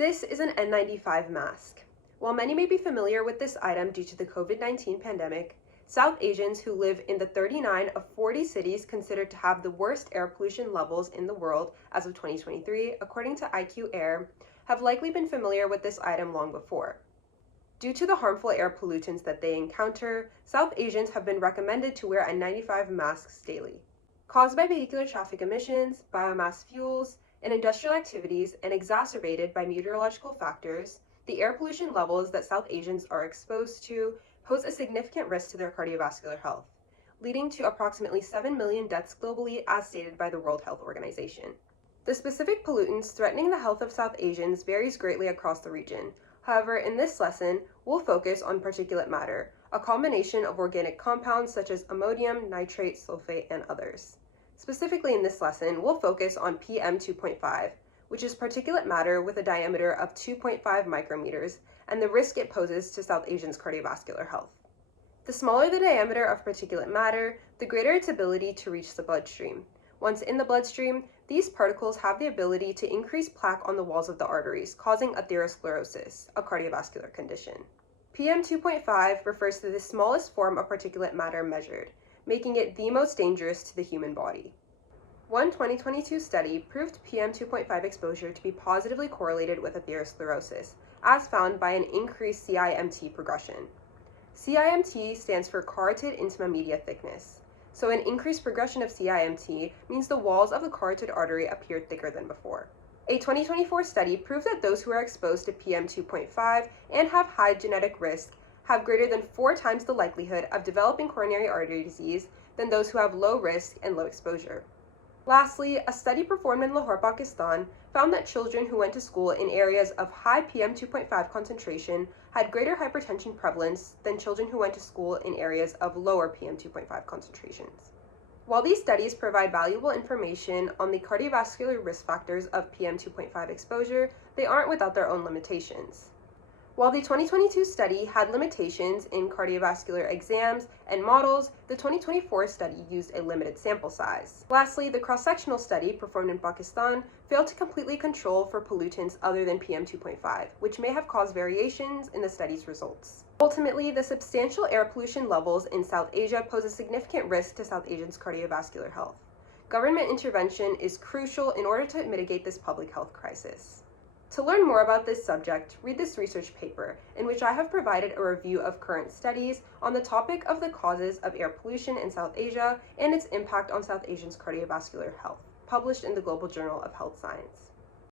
This is an N95 mask. While many may be familiar with this item due to the COVID-19 pandemic, South Asians who live in the 39 of 40 cities considered to have the worst air pollution levels in the world as of 2023, according to IQ Air, have likely been familiar with this item long before. Due to the harmful air pollutants that they encounter, South Asians have been recommended to wear N95 masks daily. Caused by vehicular traffic emissions, biomass fuels, and industrial activities, and exacerbated by meteorological factors, the air pollution levels that South Asians are exposed to pose a significant risk to their cardiovascular health, leading to approximately 7 million deaths globally as stated by the World Health Organization. The specific pollutants threatening the health of South Asians varies greatly across the region. However, in this lesson, we'll focus on particulate matter, a combination of organic compounds such as ammonium, nitrate, sulfate, and others. Specifically in this lesson, we'll focus on PM 2.5, which is particulate matter with a diameter of 2.5 micrometers, and the risk it poses to South Asians' cardiovascular health. The smaller the diameter of particulate matter, the greater its ability to reach the bloodstream. Once in the bloodstream, these particles have the ability to increase plaque on the walls of the arteries, causing atherosclerosis, a cardiovascular condition. PM 2.5 refers to the smallest form of particulate matter measured, making it the most dangerous to the human body. One 2022 study proved PM 2.5 exposure to be positively correlated with atherosclerosis, as found by an increased CIMT progression. CIMT stands for carotid intima media thickness. So an increased progression of CIMT means the walls of the carotid artery appear thicker than before. A 2024 study proved that those who are exposed to PM 2.5 and have high genetic risk have greater than 4 times the likelihood of developing coronary artery disease than those who have low risk and low exposure. Lastly, a study performed in Lahore, Pakistan found that children who went to school in areas of high PM 2.5 concentration had greater hypertension prevalence than children who went to school in areas of lower PM 2.5 concentrations. While these studies provide valuable information on the cardiovascular risk factors of PM 2.5 exposure, they aren't without their own limitations. While the 2022 study had limitations in cardiovascular exams and models, the 2024 study used a limited sample size. Lastly, the cross-sectional study performed in Pakistan failed to completely control for pollutants other than PM 2.5, which may have caused variations in the study's results. Ultimately, the substantial air pollution levels in South Asia pose a significant risk to South Asians' cardiovascular health. Government intervention is crucial in order to mitigate this public health crisis. To learn more about this subject, read this research paper, in which I have provided a review of current studies on the topic of the causes of air pollution in South Asia and its impact on South Asians' cardiovascular health, published in the Global Journal of Health Science.